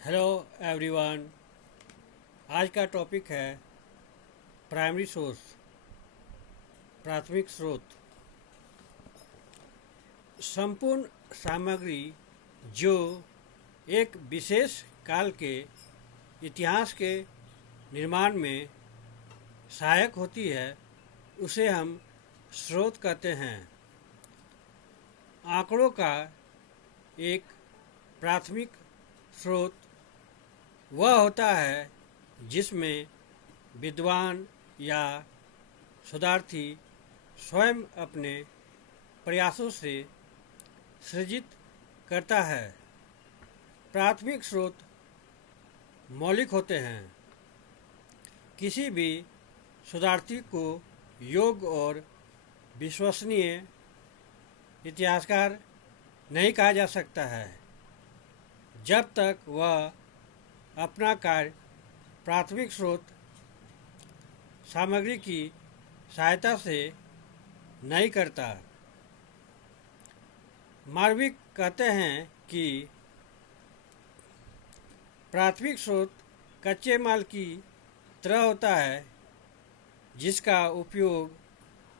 Hello everyone. आज का topic है प्राइमरी सोर्स, प्राथमिक स्रोत। संपूर्ण सामग्री जो एक विशेष काल के इतिहास के निर्माण में सहायक होती है उसे हम स्रोत कहते हैं। आंकड़ों का एक प्राथमिक स्रोत वह होता है जिसमें विद्वान या शोधार्थी स्वयं अपने प्रयासों से सृजित करता है। प्राथमिक स्रोत मौलिक होते हैं। किसी भी शोधार्थी को योग्य और विश्वसनीय इतिहासकार नहीं कहा जा सकता है जब तक वह अपना कार्य प्राथमिक स्रोत सामग्री की सहायता से नहीं करता। मार्विक कहते हैं कि प्राथमिक स्रोत कच्चे माल की तरह होता है जिसका उपयोग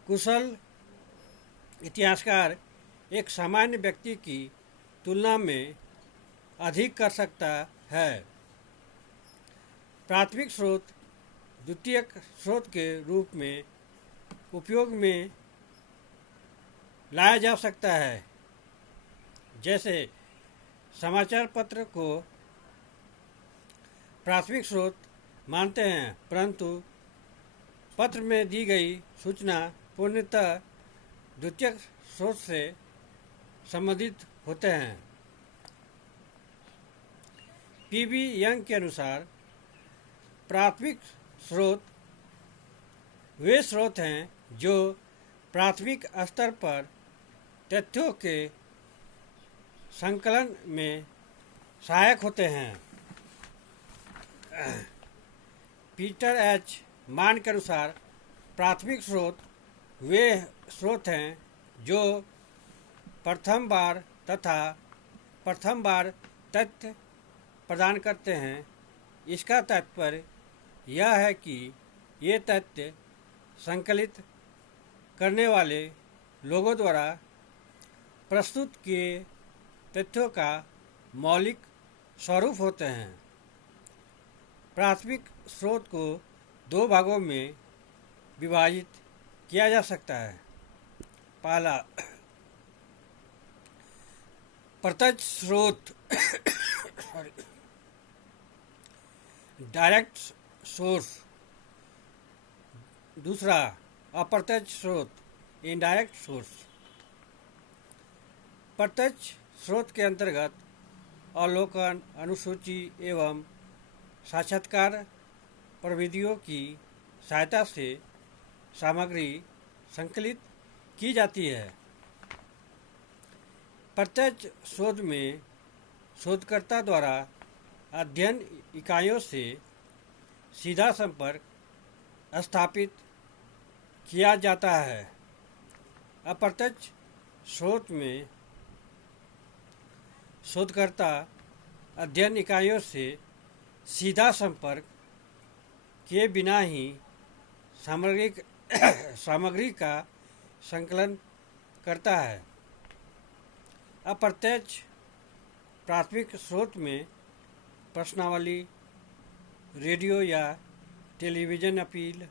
कुशल इतिहासकार एक सामान्य व्यक्ति की तुलना में अधिक कर सकता है। प्राथमिक स्रोत द्वितीयक स्रोत के रूप में उपयोग में लाया जा सकता है, जैसे समाचार पत्र को प्राथमिक स्रोत मानते हैं, परंतु पत्र में दी गई सूचना पूर्णतः द्वितीयक स्रोत से संबंधित होते हैं। पीबी यंग के अनुसार प्राथमिक स्रोत वे स्रोत हैं जो प्राथमिक स्तर पर तथ्यों के संकलन में सहायक होते हैं। पीटर एच मान के अनुसार प्राथमिक स्रोत वे स्रोत हैं जो प्रथम बार तथ्य प्रदान करते हैं। इसका तात्पर्य यह है कि ये तथ्य संकलित करने वाले लोगों द्वारा प्रस्तुत किए तथ्यों का मौलिक स्वरूप होते हैं। प्राथमिक स्रोत को दो भागों में विभाजित किया जा सकता है। पहला, प्रत्यक्ष स्रोत डायरेक्ट सोर्स। दूसरा, अप्रत्यक्ष स्रोत इनडायरेक्ट सोर्स। प्रत्यक्ष स्रोत के अंतर्गत अवलोकन, अनुसूची एवं साक्षात्कार प्रविधियों की सहायता से सामग्री संकलित की जाती है। प्रत्यक्ष शोध में शोधकर्ता द्वारा अध्ययन इकाइयों से सीधा संपर्क स्थापित किया जाता है। अप्रत्यक्ष स्रोत में शोधकर्ता अध्ययन इकाइयों से सीधा संपर्क किए बिना ही सामग्री का संकलन करता है। अप्रत्यक्ष प्राथमिक स्रोत में प्रश्नावली, रेडियो या टेलीविज़न अपील,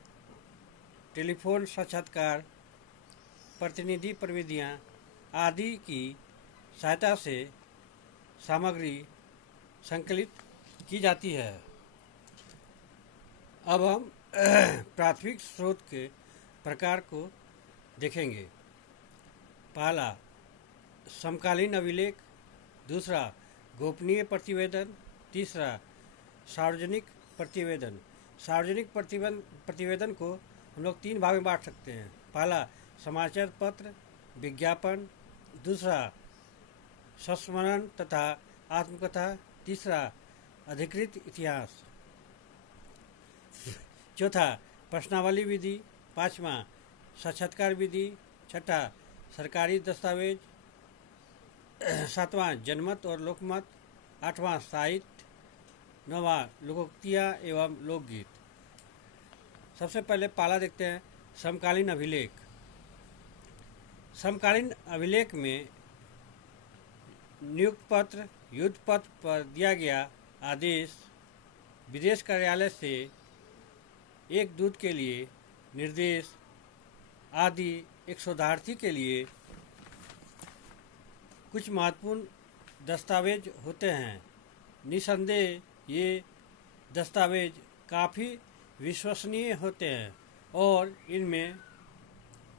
टेलीफोन साक्षात्कार, प्रतिनिधि प्रविधियाँ आदि की सहायता से सामग्री संकलित की जाती है। अब हम प्राथमिक स्रोत के प्रकार को देखेंगे। पहला, समकालीन अभिलेख। दूसरा, गोपनीय प्रतिवेदन। तीसरा, सार्वजनिक प्रतिवेदन। सार्वजनिक प्रतिवेदन को हम लोग तीन भाग में बांट सकते हैं। पहला, समाचार पत्र, विज्ञापन। दूसरा, संस्मरण तथा आत्मकथा। तीसरा, अधिकृत इतिहास। चौथा, प्रश्नावली विधि। पाँचवा, साक्षात्कार विधि। छठा, सरकारी दस्तावेज। सातवां, जनमत और लोकमत। आठवां, साहित्य। नवा लोकोक्तियाँ एवं लोकगीत। सबसे पहले पाला देखते हैं समकालीन अभिलेख। समकालीन अभिलेख में नियुक्त पत्र, युद्ध पत्र पर दिया गया आदेश, विदेश कार्यालय से एक दूत के लिए निर्देश आदि एक शोधार्थी के लिए कुछ महत्वपूर्ण दस्तावेज होते हैं। निसंदेह ये दस्तावेज काफ़ी विश्वसनीय होते हैं और इनमें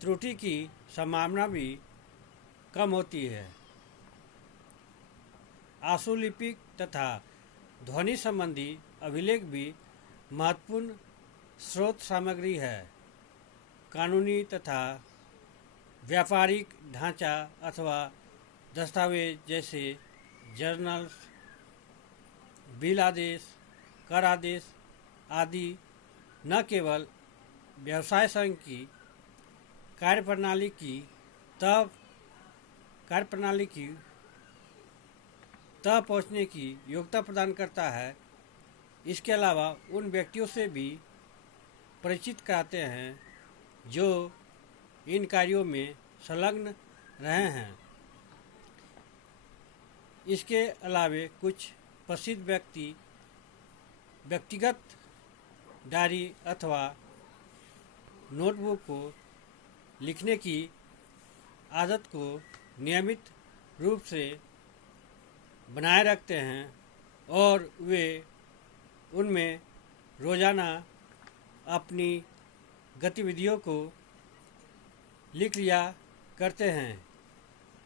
त्रुटि की संभावना भी कम होती है। आशुलिपिक तथा ध्वनि संबंधी अभिलेख भी महत्वपूर्ण स्रोत सामग्री है। कानूनी तथा व्यापारिक ढांचा अथवा दस्तावेज जैसे जर्नल्स, बिल आदेश, कर आदेश आदि न केवल व्यवसाय संघ की कार्यप्रणाली की तक पहुँचने की योग्यता प्रदान करता है, इसके अलावा उन व्यक्तियों से भी परिचित कराते हैं जो इन कार्यों में संलग्न रहे हैं। इसके अलावा कुछ प्रसिद्ध व्यक्तिगत डायरी अथवा नोटबुक को लिखने की आदत को नियमित रूप से बनाए रखते हैं और वे उनमें रोज़ाना अपनी गतिविधियों को लिख लिया करते हैं।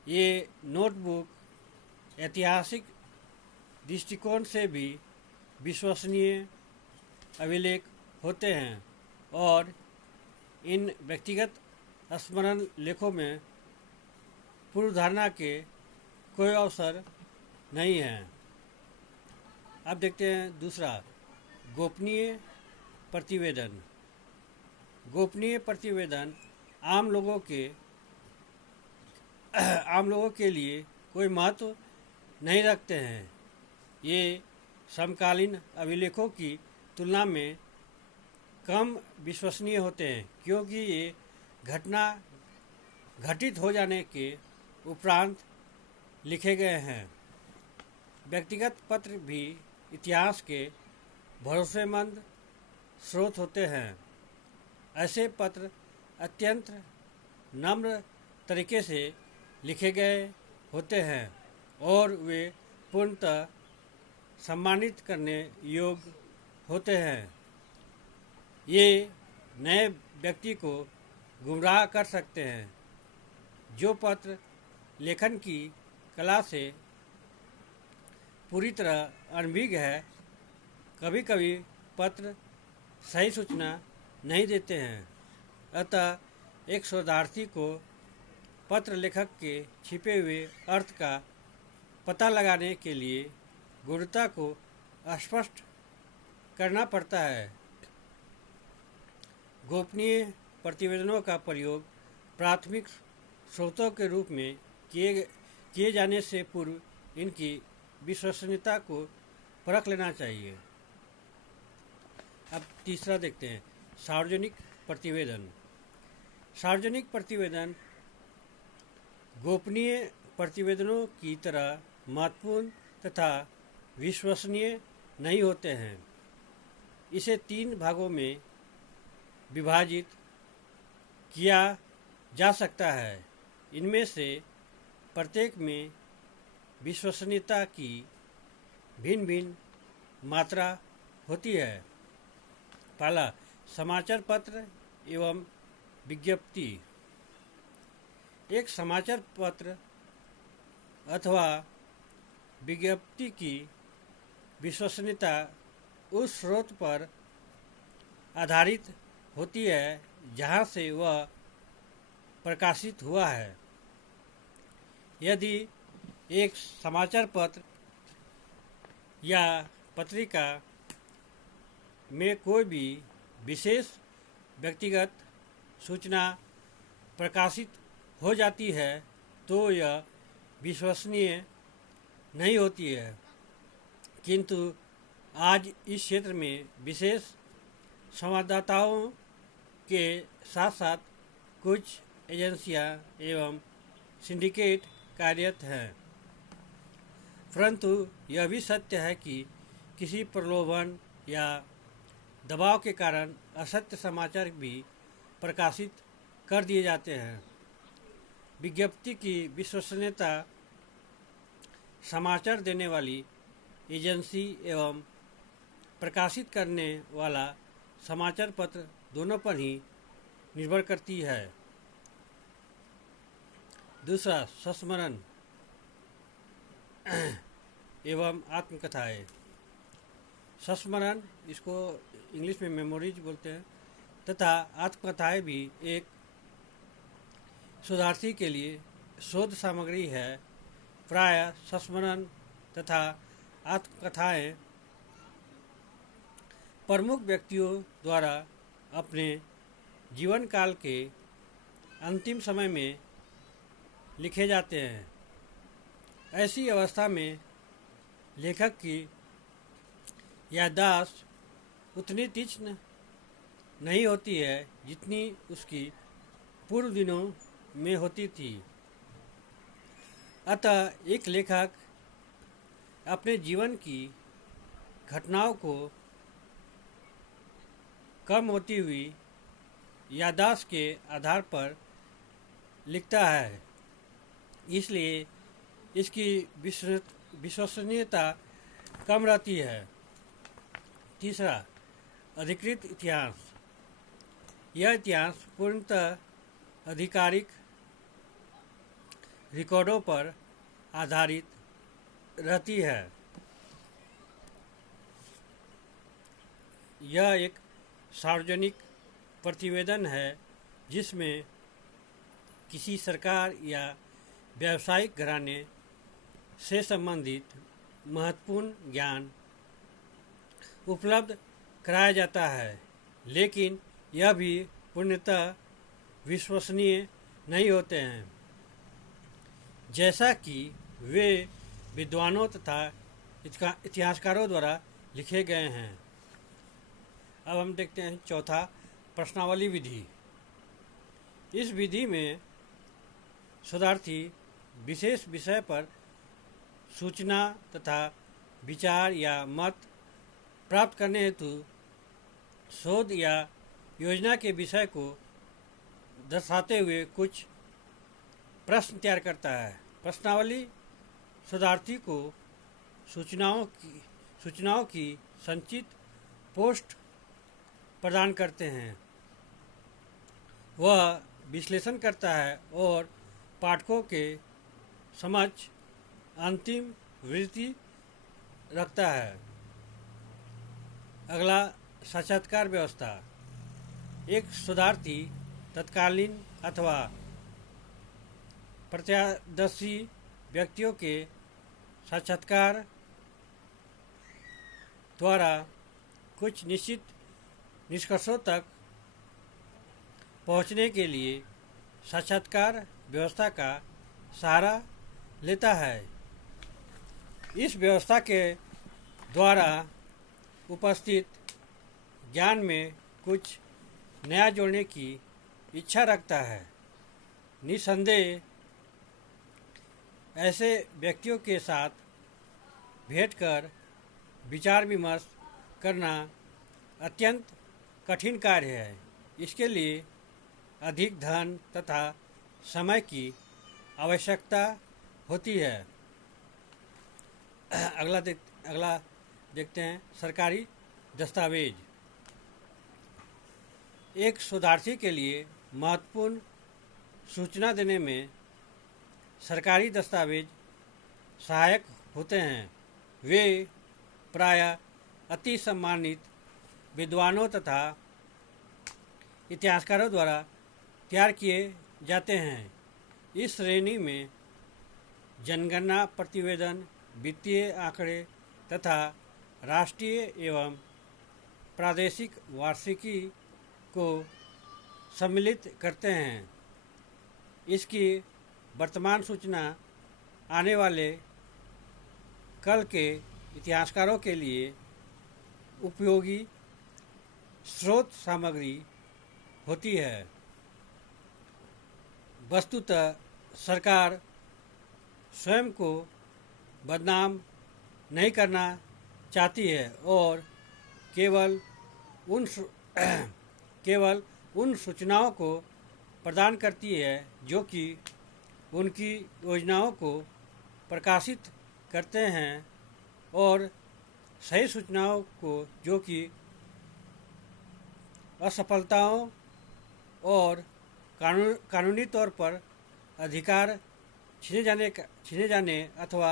ये नोटबुक ऐतिहासिक दृष्टिकोण से भी विश्वसनीय अभिलेख होते हैं और इन व्यक्तिगत स्मरण लेखों में पूर्वधारणा के कोई अवसर नहीं है। अब देखते हैं दूसरा, गोपनीय प्रतिवेदन। गोपनीय प्रतिवेदन आम लोगों के लिए कोई महत्व नहीं रखते हैं। ये समकालीन अभिलेखों की तुलना में कम विश्वसनीय होते हैं क्योंकि ये घटना घटित हो जाने के उपरांत लिखे गए हैं। व्यक्तिगत पत्र भी इतिहास के भरोसेमंद स्रोत होते हैं। ऐसे पत्र अत्यंत नम्र तरीके से लिखे गए होते हैं और वे पूर्णतः सम्मानित करने योग्य होते हैं। ये नए व्यक्ति को गुमराह कर सकते हैं जो पत्र लेखन की कला से पूरी तरह अनभिज्ञ है। कभी कभी पत्र सही सूचना नहीं देते हैं, अतः एक शोधार्थी को पत्र लेखक के छिपे हुए अर्थ का पता लगाने के लिए गूढ़ता को स्पष्ट करना पड़ता है। गोपनीय प्रतिवेदनों का प्रयोग प्राथमिक स्रोतों के रूप में किए जाने से पूर्व इनकी विश्वसनीयता को परख लेना चाहिए। अब तीसरा देखते हैं, सार्वजनिक प्रतिवेदन। सार्वजनिक प्रतिवेदन गोपनीय प्रतिवेदनों की तरह महत्वपूर्ण तथा विश्वसनीय नहीं होते हैं। इसे 3 भागों में विभाजित किया जा सकता है। इनमें से प्रत्येक में विश्वसनीयता की भिन्न भिन्न मात्रा होती है। पहला, समाचार पत्र एवं विज्ञप्ति। एक समाचार पत्र अथवा विज्ञप्ति की विश्वसनीयता उस स्रोत पर आधारित होती है जहाँ से वह प्रकाशित हुआ है। यदि एक समाचार पत्र या पत्रिका में कोई भी विशेष व्यक्तिगत सूचना प्रकाशित हो जाती है तो यह विश्वसनीय नहीं होती है, किंतु आज इस क्षेत्र में विशेष संवाददाताओं के साथ साथ कुछ एजेंसियां एवं सिंडिकेट कार्यरत हैं, परंतु यह भी सत्य है कि किसी प्रलोभन या दबाव के कारण असत्य समाचार भी प्रकाशित कर दिए जाते हैं। विज्ञप्ति की विश्वसनीयता समाचार देने वाली एजेंसी एवं प्रकाशित करने वाला समाचार पत्र दोनों पर ही निर्भर करती है। दूसरा, संस्मरण एवं आत्मकथाएं। संस्मरण, इसको इंग्लिश में मेमोरीज बोलते हैं, तथा आत्मकथाएं भी एक शोधार्थी के लिए शोध सामग्री है। प्रायः संस्मरण तथा आत्मकथाएं प्रमुख व्यक्तियों द्वारा अपने जीवन काल के अंतिम समय में लिखे जाते हैं। ऐसी अवस्था में लेखक की याददाश्त उतनी तीक्ष्ण नहीं होती है जितनी उसकी पूर्व दिनों में होती थी। अतः एक लेखक अपने जीवन की घटनाओं को कम होती हुई याददाश्त के आधार पर लिखता है, इसलिए इसकी विश्वसनीयता कम रहती है। तीसरा, अधिकृत इतिहास। यह इतिहास पूर्णतः आधिकारिक रिकॉर्डों पर आधारित रहती है। यह एक सार्वजनिक प्रतिवेदन है जिसमें किसी सरकार या व्यावसायिक घराने से संबंधित महत्वपूर्ण ज्ञान उपलब्ध कराया जाता है, लेकिन यह भी पूर्णतः विश्वसनीय नहीं होते हैं, जैसा कि वे विद्वानों तथा इतिहासकारों द्वारा लिखे गए हैं। अब हम देखते हैं चौथा, प्रश्नावली विधि। इस विधि में शोधार्थी विशेष विषय पर सूचना तथा विचार या मत प्राप्त करने हेतु शोध या योजना के विषय को दर्शाते हुए कुछ प्रश्न तैयार करता है। प्रश्नावली शोधार्थी को सूचनाओं की संचित पोस्ट प्रदान करते हैं। वह विश्लेषण करता है और पाठकों के समक्ष अंतिम वृत्ति रखता है। अगला, साक्षात्कार व्यवस्था। एक शोधार्थी तत्कालीन अथवा प्रत्यादर्शी व्यक्तियों के साक्षात्कार द्वारा कुछ निश्चित निष्कर्षों तक पहुंचने के लिए साक्षात्कार व्यवस्था का सहारा लेता है। इस व्यवस्था के द्वारा उपस्थित ज्ञान में कुछ नया जोड़ने की इच्छा रखता है। निसंदेह ऐसे व्यक्तियों के साथ भेंट कर विचार विमर्श करना अत्यंत कठिन कार्य है। इसके लिए अधिक धन तथा समय की आवश्यकता होती है। अगला देखते हैं सरकारी दस्तावेज। एक शोधार्थी के लिए महत्वपूर्ण सूचना देने में सरकारी दस्तावेज सहायक होते हैं। वे प्रायः अति सम्मानित विद्वानों तथा इतिहासकारों द्वारा तैयार किए जाते हैं। इस श्रेणी में जनगणना प्रतिवेदन, वित्तीय आंकड़े तथा राष्ट्रीय एवं प्रादेशिक वार्षिकी को सम्मिलित करते हैं। इसकी वर्तमान सूचना आने वाले कल के इतिहासकारों के लिए उपयोगी स्रोत सामग्री होती है। वस्तुतः सरकार स्वयं को बदनाम नहीं करना चाहती है और केवल केवल उन सूचनाओं को प्रदान करती है जो कि उनकी योजनाओं को प्रकाशित करते हैं और सही सूचनाओं को जो कि असफलताओं और कानूनी तौर पर अधिकार छीने जाने अथवा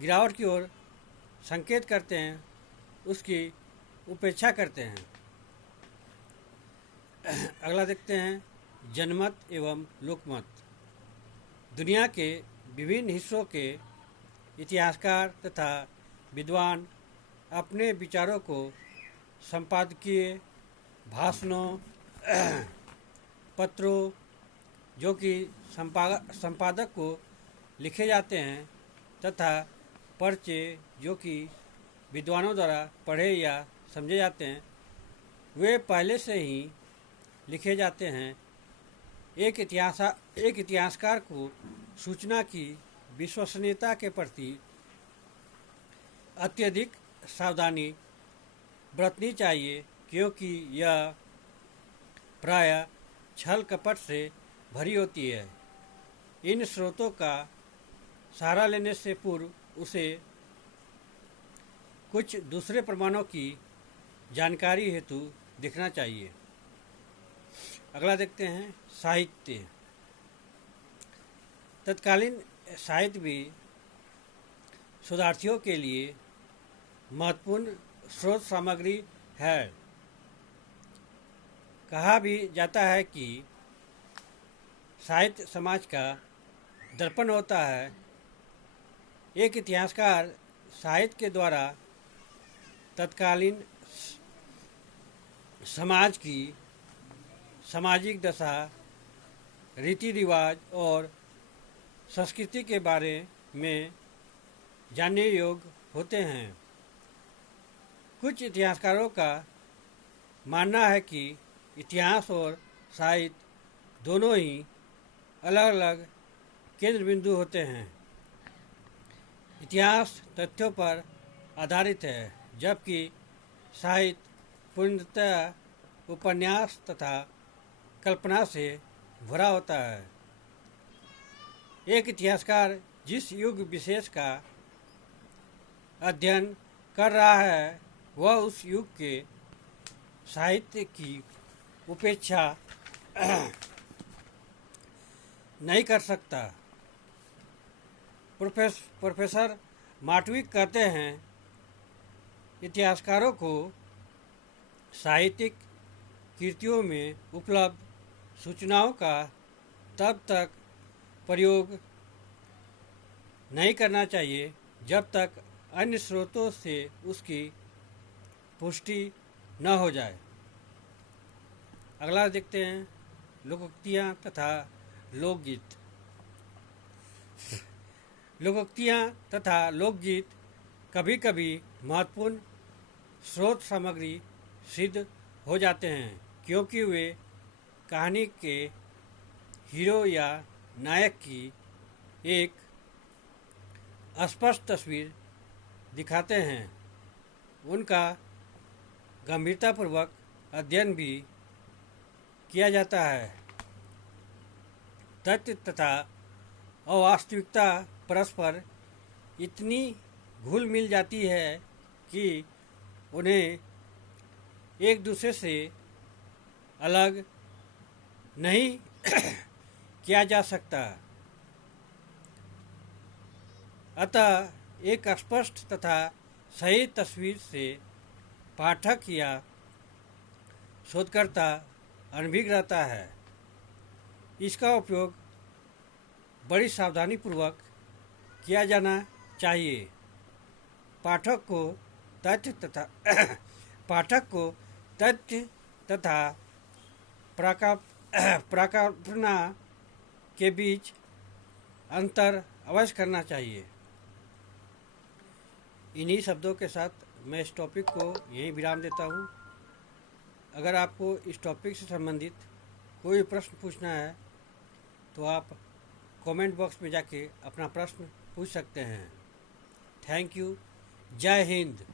गिरावट की ओर संकेत करते हैं उसकी उपेक्षा करते हैं। अगला देखते हैं जनमत एवं लोकमत। दुनिया के विभिन्न हिस्सों के इतिहासकार तथा विद्वान अपने विचारों को संपादकीय भाषणों पत्रों जो कि संपादक को लिखे जाते हैं तथा पर्चे जो कि विद्वानों द्वारा पढ़े या समझे जाते हैं वे पहले से ही लिखे जाते हैं। एक इतिहासकार को सूचना की विश्वसनीयता के प्रति अत्यधिक सावधानी बरतनी चाहिए क्योंकि यह प्रायः छल कपट से भरी होती है। इन स्रोतों का सहारा लेने से पूर्व उसे कुछ दूसरे प्रमाणों की जानकारी हेतु देखना चाहिए। अगला देखते हैं साहित्य। तत्कालीन साहित्य भी शोधार्थियों के लिए महत्वपूर्ण स्रोत सामग्री है। कहा भी जाता है कि साहित्य समाज का दर्पण होता है। एक इतिहासकार साहित्य के द्वारा तत्कालीन समाज की सामाजिक दशा, रीति रिवाज और संस्कृति के बारे में जानने योग्य होते हैं। कुछ इतिहासकारों का मानना है कि इतिहास और साहित्य दोनों ही अलग अलग केंद्र बिंदु होते हैं। इतिहास तथ्यों पर आधारित है जबकि साहित्य पूर्णतः उपन्यास तथा कल्पना से भरा होता है। एक इतिहासकार जिस युग विशेष का अध्ययन कर रहा है वह उस युग के साहित्य की उपेक्षा नहीं कर सकता। प्रोफेसर मार्टविक कहते हैं इतिहासकारों को साहित्यिक कृतियों में उपलब्ध सूचनाओं का तब तक प्रयोग नहीं करना चाहिए जब तक अन्य स्रोतों से उसकी पुष्टि न हो जाए। अगला देखते हैं लोकोक्तियाँ तथा लोकगीत। लोकोक्तियाँ तथा लोकगीत कभी कभी महत्वपूर्ण स्रोत सामग्री सिद्ध हो जाते हैं क्योंकि वे कहानी के हीरो या नायक की एक स्पष्ट तस्वीर दिखाते हैं। उनका गंभीरतापूर्वक अध्ययन भी किया जाता है। तथ्य तथा अवास्तविकता परस्पर इतनी घुल मिल जाती है कि उन्हें एक दूसरे से अलग नहीं किया जा सकता। अतः एक स्पष्ट तथा सही तस्वीर से पाठक या शोधकर्ता अनभिज्ञ रहता है। इसका उपयोग बड़ी सावधानीपूर्वक किया जाना चाहिए। पाठक को तथ्य तथा प्राकल्पना के बीच अंतर अवश्य करना चाहिए। इन्हीं शब्दों के साथ मैं इस टॉपिक को यहीं विराम देता हूँ। अगर आपको इस टॉपिक से संबंधित कोई प्रश्न पूछना है तो आप कमेंट बॉक्स में जाके अपना प्रश्न पूछ सकते हैं। Thank you. जय हिंद।